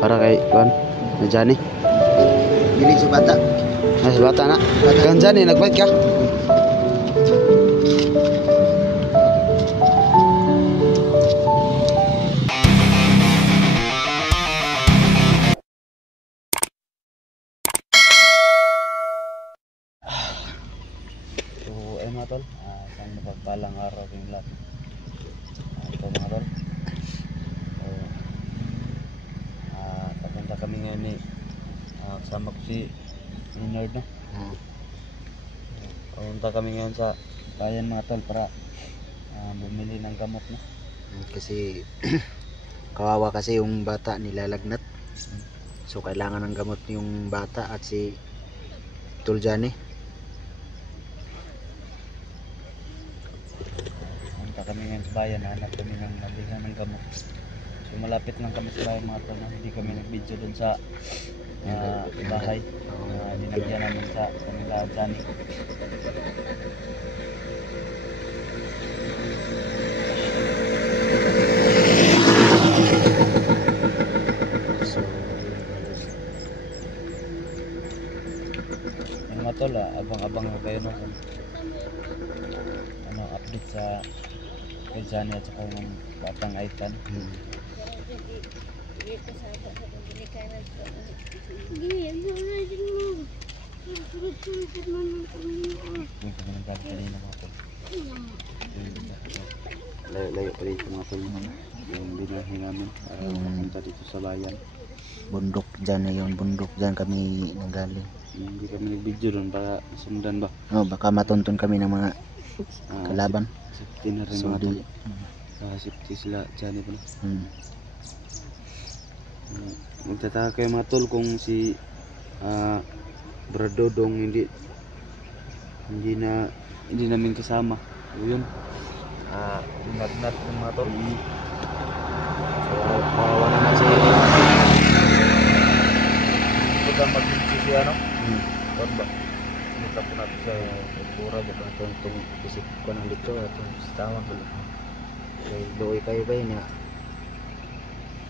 Para kay Juan, na Johnny. Dili sa bata. Ay, sa bata na. Kang Johnny, nag-bite ka? So, ayun mga tol, isang mapagpalang araw kayong lahat. Ito mga tol. So, papunta kami ngayon ni kasama ko si Leonard, no? Papunta kami ngayon sa bayan mga tol para bumili ng gamot, no? Kasi kawawa kasi yung bata nilalagnat. So kailangan ng gamot yung bata at si Tuljani. Punta kami ngayon sa bayan, hanap kami ng mabilhan ng gamot. So malapit lang kami sa bayan mga tol, no? Hindi kami nag-video dun sa bahay na dinagyan namin sa kanila Johnny. So ano mga tol, abang-abang na kayo, no? Ano, update sa kay Johnny at saka yung batang Aitan. Layo pa dito mga tol, yung binahe namin papunta dito sa bayan. Bundok dyan na yun, bundok dyan kami nanggaling. Hindi kami nag-video doon para sundan ba? Oh, baka matuntun kami ng mga kalaban. Safety na rin mga tol. Safety sila dyan po. Magtataka kayo mga tol kung si Brad Dodong hindi namin kasama. O yun, nagnat ng mga tol. So kawawa naman si ito ang mag-video siya, no? Huwag ba? Nita po natin sa kultura baka itong isip ko ng dito itong tawag ko. Okay, doy kayo ba yun?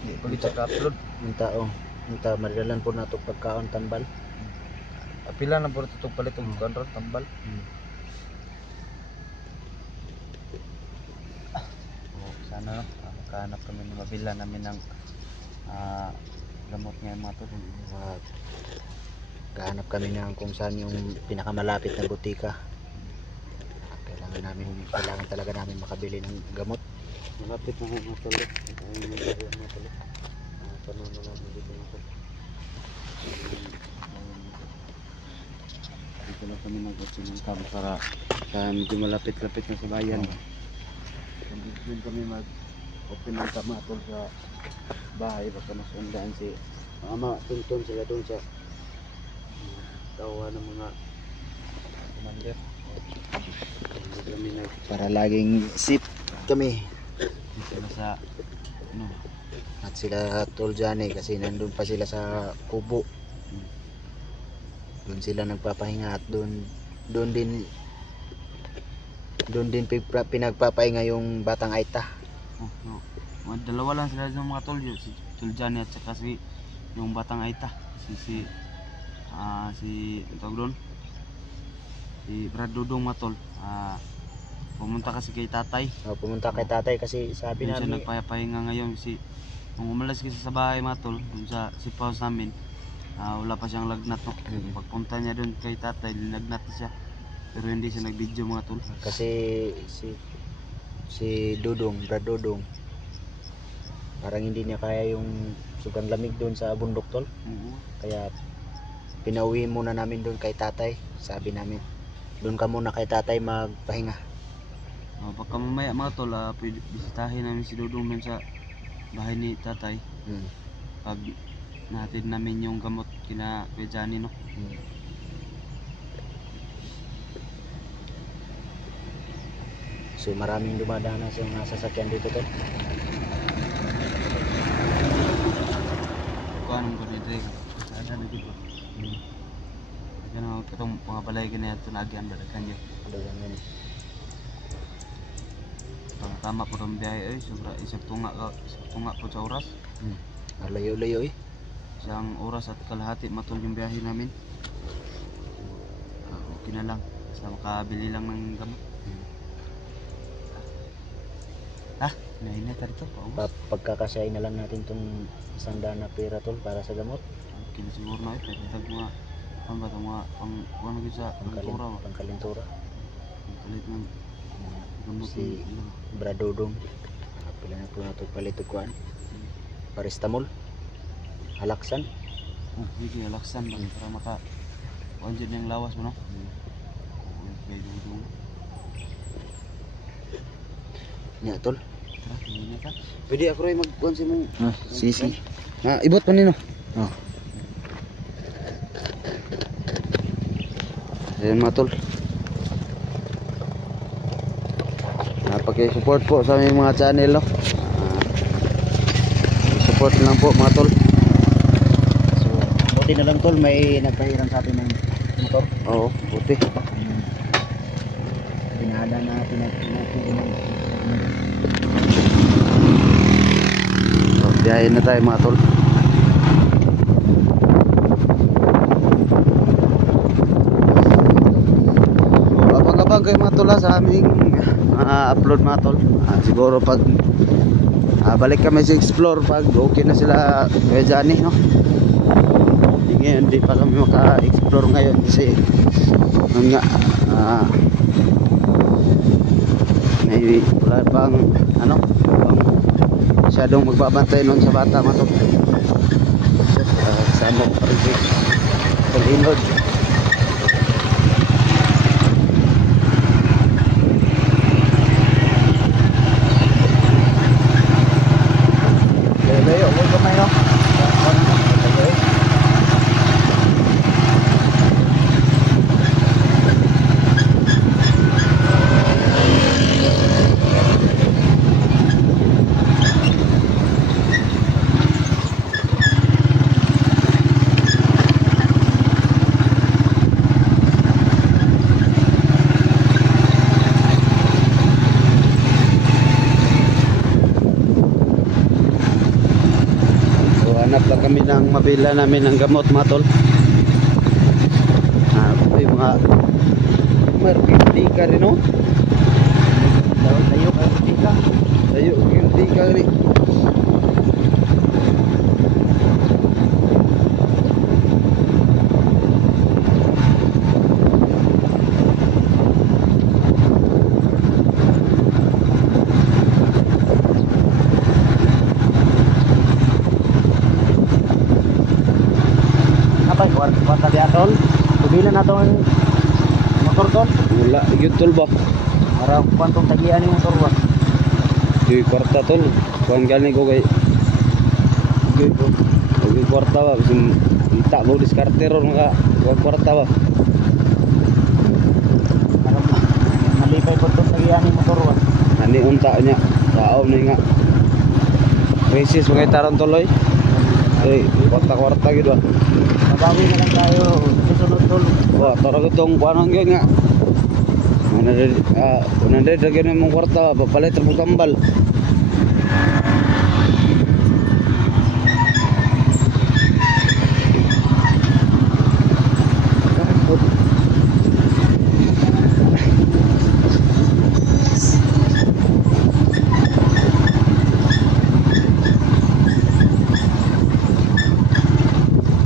Hindi ko dito ka-upload yung tao. Minta maridalan po na itong pagkaon tambal. Pila na po itong palit itong pagkaon tambal. Sana, no? Makahanap kami ng mabila namin ng gamot ngayon mga tol. Kahanap kami ng kung saan yung pinakamalapit na butika. Kailangan talaga namin makabili ng gamot. Malapit na mga tol. Tanong na namin dito mga tol. Dito lang kami nag-watch ng kamo para medyo malapit-lapit na sa bayan. Doon kami mag-open ng kama tol sa bahay. Baka masundaan si mama, tuntun sila doon sa tawa ng mga commander. Para laging safe kami sa ano, at sila Tuljani kasi nandun pa sila sa kubo. Doon sila nagpapahinga at doon din pinagpapahinga yung batang Aita. Dalawa lang sila ng mga tol, si Tuljani at saka si yung batang Aita. Si tawag doon, si Brad Dodong mga tol. Pumunta kasi kay tatay. Pumunta kay tatay kasi sabi namin siya nagpapahinga ngayon nung umalis kasi sa bahay mga tol, dun sa house namin, wala pa siyang lagnat, no? Pagpunta niya dun kay tatay, linagnat siya. Pero hindi siya nag-video mga tol. Kasi si Dodong, Brad Dodong, parang hindi niya kaya yung sobrang lamig doon sa bundok tol. Kaya pinauwi muna namin doon kay tatay. Sabi namin, doon ka muna kay tatay magpahinga. Baka mamaya mga tol, bisitahin namin si Dodong doon sa bahay ni tatay. Pag natin namin yung gamot kina Kuya Johnny, no? So maraming dumadaan na sa mga sasakyan dito tol. Anong ko dito eh? Ada na dito. Ano katong mga balay ganyan ito na agyan balakan yun. Balakan yun. Tama po itong biyahe eh. Isang tunga po sa oras. Layo-layo eh. Isang oras at kalahati matol yung biyahe namin. Okay na lang. Basta makabili lang ng gamot. Nainit na rito. Pagkakasayin na lang natin itong 100 na pera tol para sa gamot. Okay na siguro na pero tag mga ano ba ito mga ano sa kalintura ba? Pangkalintura. Palit ng gamot Si Bradodong. Pila na po na ito palit o kuhan. Paracetamol. Halaksan. Sige, alaksan ba para maka wanjid ng lawas mo no? Okay, dudong. Nya tol. Tara, hindi ka. Pwede ako rin mag-kuhan si mong Sisi. ibot pa nino. Ayan mga tol. Paki-support po sa aming mga channel no. Support lang po mga tol. So, buti na lang tol, may nagpahiram sa atin ng motor. Oo, buti. Pinahada na Biyahe na tayo mga tol. Abang-abang kayo mga tol sa aming upload mga tol. Siguro pag balik kami sa explore pag okay na sila kaya Johnny no. Ngayon di pa kami maka-explore ngayon kasi nun nga may wala pang ano masyadong magbabantay nun sa bata mga tol. Kasama ko pa rin si Kalinod. layo, huwag kamay no? Hanap lang kami ng mabila namin ng gamot mga tol. May mga marketing ka rin no? Layo kayo tika. Layo marketing ka rin. Kwarta di atol. Tubilan na itong motor tol. Wala yun tol ba? Para kuwantong tagian yung motor ba? Di kwarta tol. Kuhan gani ko kay Di kwarta ba? Tak mau diskarte ron ka. Kwarta ba? Para malipay po itong tagian yung motor ba? Ani unta niya. Tao na nga. Krisis mga itaran tuloy. Kwarta-kwarta gitu ba? Mabawi na lang tayo. Susunod tol. Wah, tara itong kuanong yun nga. Unanda lagyan ng kwarta, papalit mo tambal.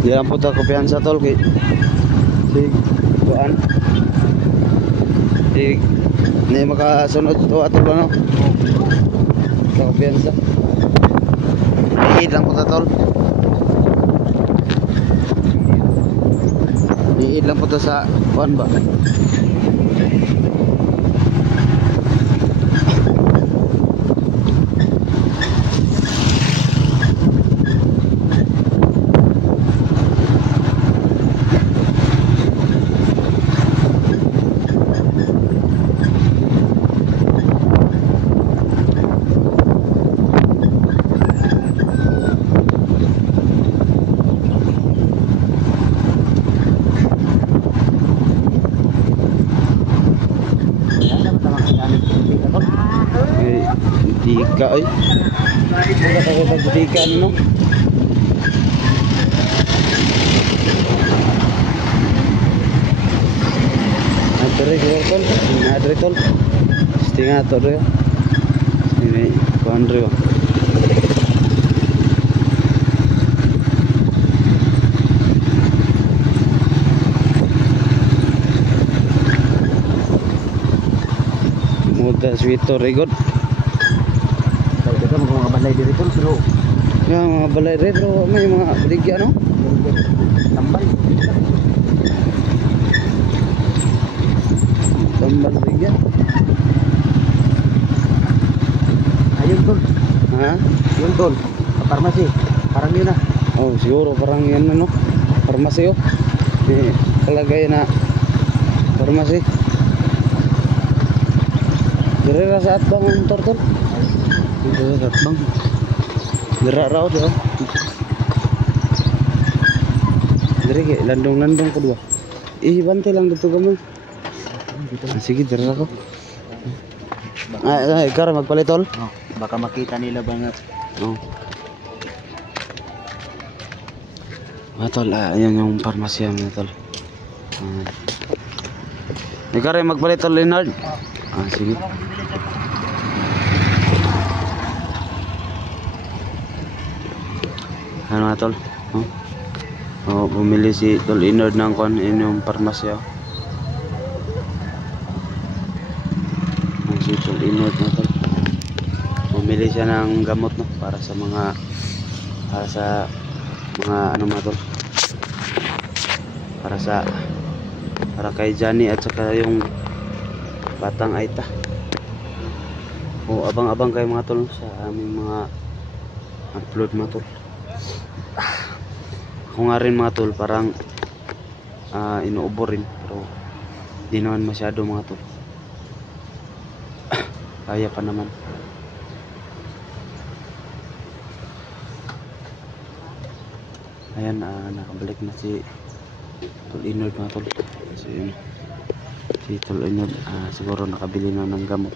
Diyan po ta kumpiyansa tol kay kuan. Ni makasunod to atol ano. Kumpiyansa. Iid lang po ta tol. Iid lang po ta sa kuan ba. Tika ay. Wala ka ba tika ano no? Adri tol. Adri tol. Stinga to rin. Ini Andri. Muda swito rigod. Kalau kita mau ngabalay diri tol pero Ya mga balay rin pero may mga baligya no. tambal. Tambal baligya. Ayun tol. Ha? Yun tol. Farmasi. Parang yun na. Oh siguro parang yan ano. Farmasi oh. Kalagay na farmasi. Dira sa atbang ang motor tol. Dira sa atbang. Dira raw dia. Dira ke landong-landong kedua. Bante lang dito gamay. Sige dira ko. Ay kara magpalit tol. Oh, baka makita nila banget. Oh. Tol, ayan yung farmasya mo tol. Ikaw rin magpalit tol Leonard. Sige. Ano nga tol? Bumili si tol Leonard ng kon yung farmasya. Si tol Leonard na tol. Bumili siya ng gamot no para sa mga ano mga tol. Para kay Johnny at saka yung batang Aita. Abang-abang kayo mga tol sa aming mga upload mga tol. Ako nga rin mga tol parang inuubo rin pero di naman masyado mga tol. Kaya pa naman. Ayan, nakabalik na si Tol Inod mga tol. So yun, si Tol Inod siguro nakabili na ng gamot.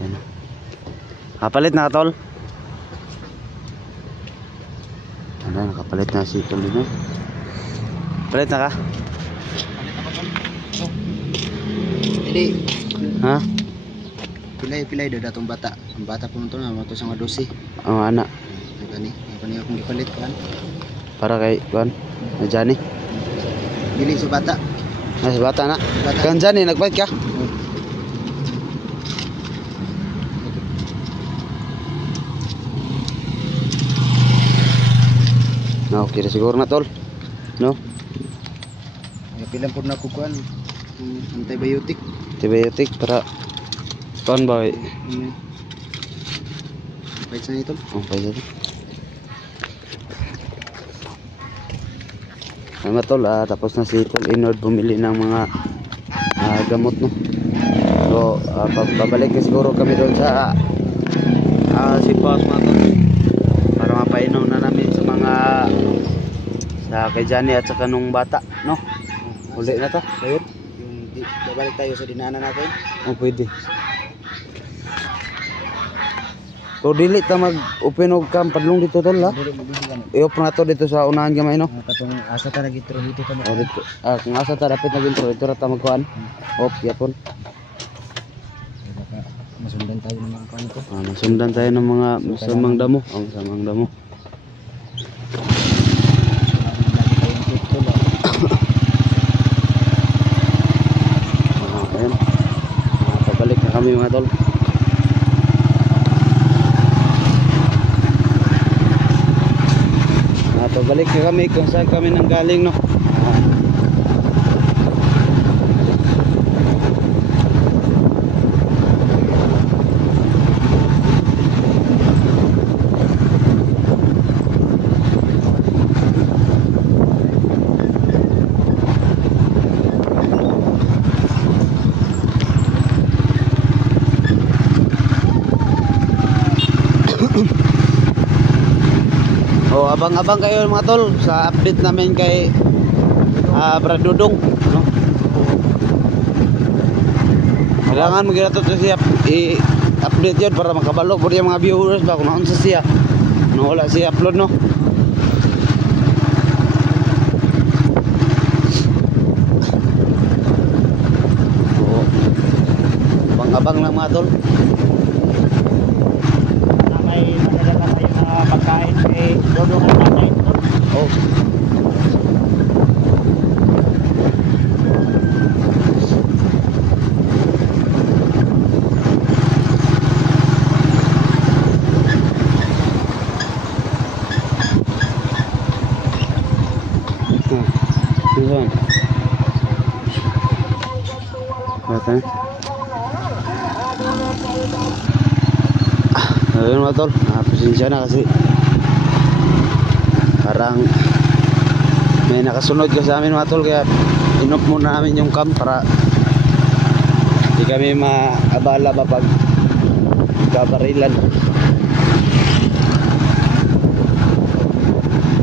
Ayan. Nakapalit na tol. Ano, nakapalit na si Tol Inod. Palit na ka? Jadi Ha? pilay daw datong bata. Ang bata po nito na mga sa mga dosi. Ang anak. Gani akong gipalit kan. Para kay Juan na Johnny. Dili sa bata. Si bata na. Bata. Kan Johnny nagpalit ka? Okay na siguro na tol. No? Pilang po na kukuan. Antibiotic. Antibiotic para kuan ba? Pahit sa ito. Pwede ito. Mga tol, tapos na si Tol Inod bumili ng mga gamot no. So, babalik na siguro kami doon sa Sipas mga tol. Para mapainom na namin sa mga sa kay Johnny at saka nung bata, no? Uli na to, ayun. Yung babalik tayo sa dinaanan natin. Pwede. So dili ta mag-open og camp padlong dito tol ha. Dili mabibigan. I-open na to dito sa unahan gamay no. Katong asa ta nagitro dito kami. Dito, kung asa ta dapat na dito ra ta magkuan. Yapon. Baka masundan tayo ng mga kanto. Masundan tayo ng mga masamang damo. Masamang damo. Ayan. Pabalik na kami mga tol. Pabalik na kami kung saan kami nang galing no. Abang-abang kayo mga tol sa update namin kay Brad Dudong no? Kailangan magiratot sa siya i-update yun para makabalo po yung mga viewers ba kung naon sa siya no, wala siya upload no. Yun. Bata. Ayun mga tol, pasensya na kasi parang may nakasunod ka sa amin mga tol, kaya inop muna namin yung cam para hindi kami maabala ba pag kabarilan.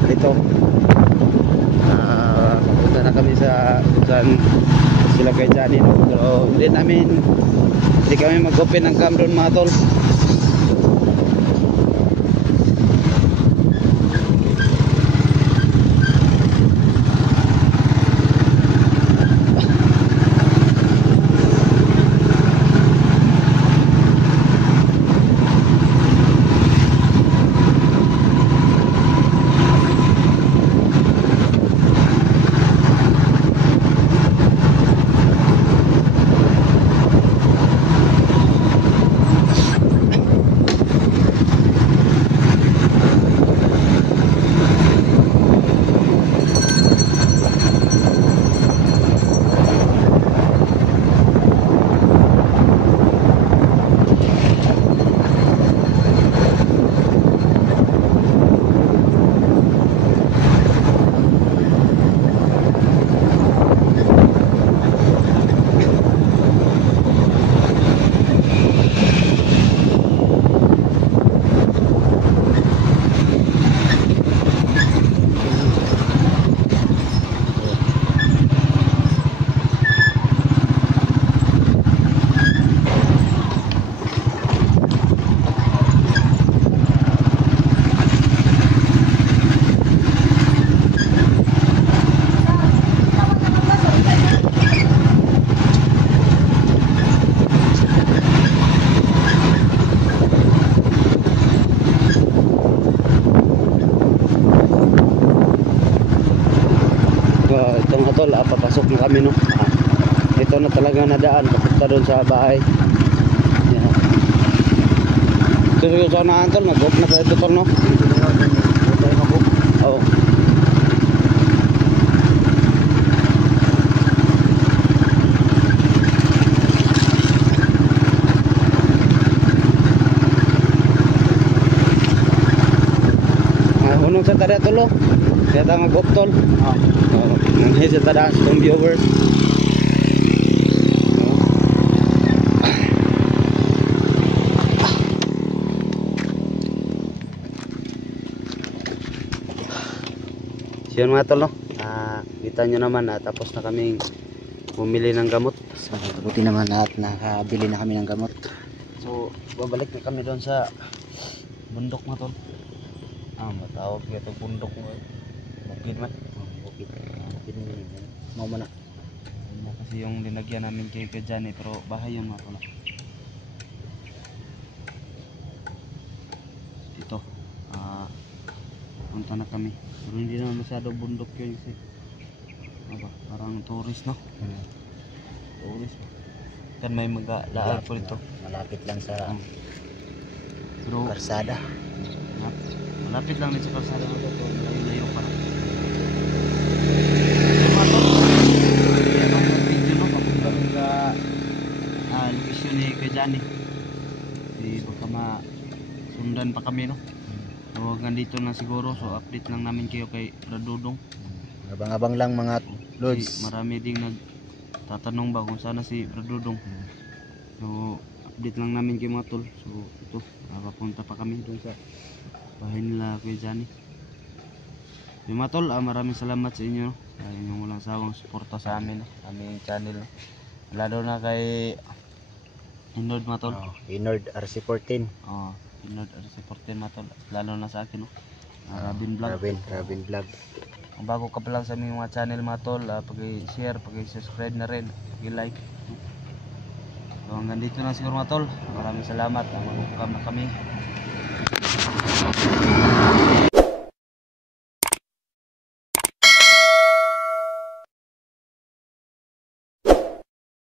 Ito punta na kami sa saan sila kay Johnny, no? Pero hindi kami mag-open ng cam doon mga tol. Ito nga tol, papasok na kami, no? Ito na talaga nadaan papunta doon sa bahay. Yan. So na tol, mag-off na tayo tol, no? Oo. Hunong sa tada tol, no? Kaya tayo mag-off tol. Nangyay sa tada sa viewers. So yun mga tol, no? Kita nyo naman na tapos na kaming bumili ng gamot. So buti naman at nakabili na kami ng gamot. So babalik na kami doon sa bundok mga tol. Matawag kaya itong bundok mo. Bukid man. Bukid. Bukid mo yun. Mau mo na. Kasi yung linagyan namin kay Johnny, pero bahay yun mga tol. Ito. Punta na kami. Pero hindi naman masyado bundok yun kasi parang tourist, no? Tourist. Kan may mag-laag po ito. Malapit lang sa pero karsada. Malapit lang din sa karsada mo ito. Layo-layo pa lang. Yan ang video, no? Papunta rin sa location ni kay Johnny. Baka masundan pa kami, no? So nandito na siguro, so update lang namin kayo kay Radudong. Abang-abang lang mga lods. Marami ding nagtatanong ba kung sana si Radudong. So update lang namin kayo mga tol. So ito, papunta pa kami doon sa bahay nila kay Johnny. Yung mga tol, maraming salamat sa inyo, no? Sa inyong walang sawang suporta sa amin, no? Aming channel, no? Lalo na kay Inord mga tol. Inord RC14. Inord RC14 mga tol. Lalo na sa akin, no? Rabin Vlog. Rabin Vlog. Kung bago ka pa lang sa aming mga channel mga tol, pag-share, pag-subscribe na rin, pag-like. So hanggang dito na siguro mga tol. Maraming salamat. Mag-ukam na kami.